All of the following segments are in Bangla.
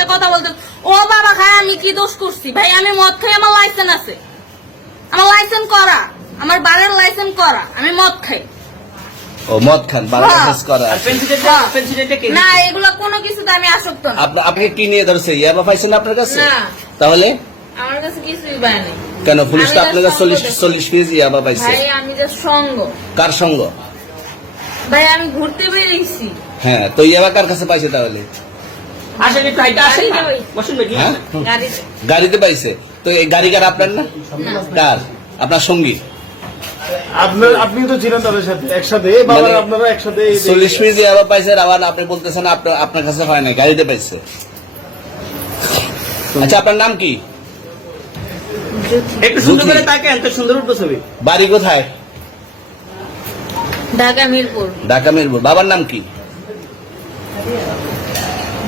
এসে কথা বলতে ও বাবা খায় আমি কি দোষ করছি? ভাই আমি মদ খাই আমার লাইসেন্স আছে। আমার লাইসেন্স করা। আমার বারের লাইসেন্স করা। আমি মদ খাই। ও মদ খান হ্যাঁ। করা কে না এগুলো কোনো কিছুতে আমি আসক্ত না। আপনা- আপনি কি নিয়ে ধরছে? ইয়াবা পাইছেন আপনার কাছে? না। তাহলে? আমার কাছে কিছুই কেন পুলিশ তো আপনার কাছে চল্লিশ চল্লিশ পিস ইয়াবা পাইছে। ভাই আমি যে সঙ্গ। কার সঙ্গ? ভাই আমি ঘুরতে বেরিয়েছি। হ্যাঁ তো ইয়াবা কার কাছে পাইছে তাহলে? আসেন একটু হাইটা আসেন গাড়িতে বসুন বেটি। হ্যাঁ? গাড়িতে গাড়িতে পাইছে। তো এই গাড়ি কার আপনার না? কার? আপনার সঙ্গী। আপনার আপনি তো ছিলেন তাদের সাথে একসাথে। বাবার মানে আপনারা একসাথে চল্লিশ পিস ইয়াবা পাইছে আবার আপনি বলতেছেন আপনার আপনার কাছে হয় না গাড়িতে পাইছে। আচ্ছা আপনার নাম কি? একটু সুন্দর করে তাকেন তো সুন্দর উঠবো ছবি। বাড়ি কোথায়? ঢাকা মিরপুর। ঢাকা মিরপুর। বাবার নাম কি?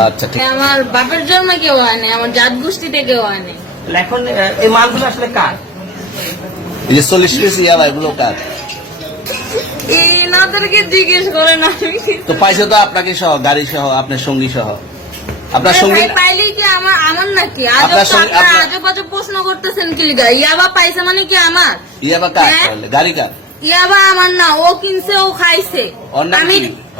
আচ্ছা ঠিক আমার বাপের জন্ম কেউ হয় নাই আমার জাত গোষ্ঠীতে কেউ হয় তাহলে এখন এই মালগুলো আসলে কার? এই যে চল্লিশ পিস ইয়াবা এগুলো কার? এই নাদেরকে জিজ্ঞেস করেন আমি তো পাইছে তো আপনাকে সহ গাড়ি সহ আপনার সঙ্গী সহ। আপনার সঙ্গী পাইলে কি আমার আমার নাকি? আপনার সঙ্গে- আজব আজব প্রশ্ন করতেছেন কি লিগা? ইয়াবা পাইছে মানে কি আমার? ইয়াবা কার হ্যাঁ? গাড়ি কার? ইয়াবা আমার না ও কিনছে ও খাইছে। আমি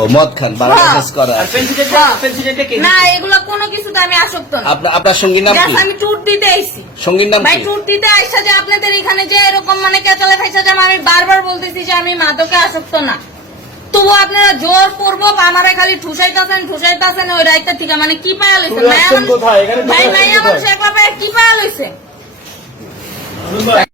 ও মদ খান হ্যাঁ। করা না এগুলো কোনো কিছুতে আমি আসক্ত না। আপনার আপনার সঙ্গীর নাম কি? আমি ট্যুর দিতে আইছি। সঙ্গীর নাম ভাই ট্যুর দিতে আইসা যে আপনাদের এখানে যে এরকম মানে কেচালে খাইসা যে আমি বারবার বলতেছি যে আমি মাদকে আসক্ত না। তবু আপনারা জোর পূর্বক আমারে খালি ঠুসাইতেছেন ঠুসাইতেছেন ওই রাইতে থেকে। মানে কি পায়া লইছেন তুমি ভাই? শেখ বাবা কি পায়া লইছে?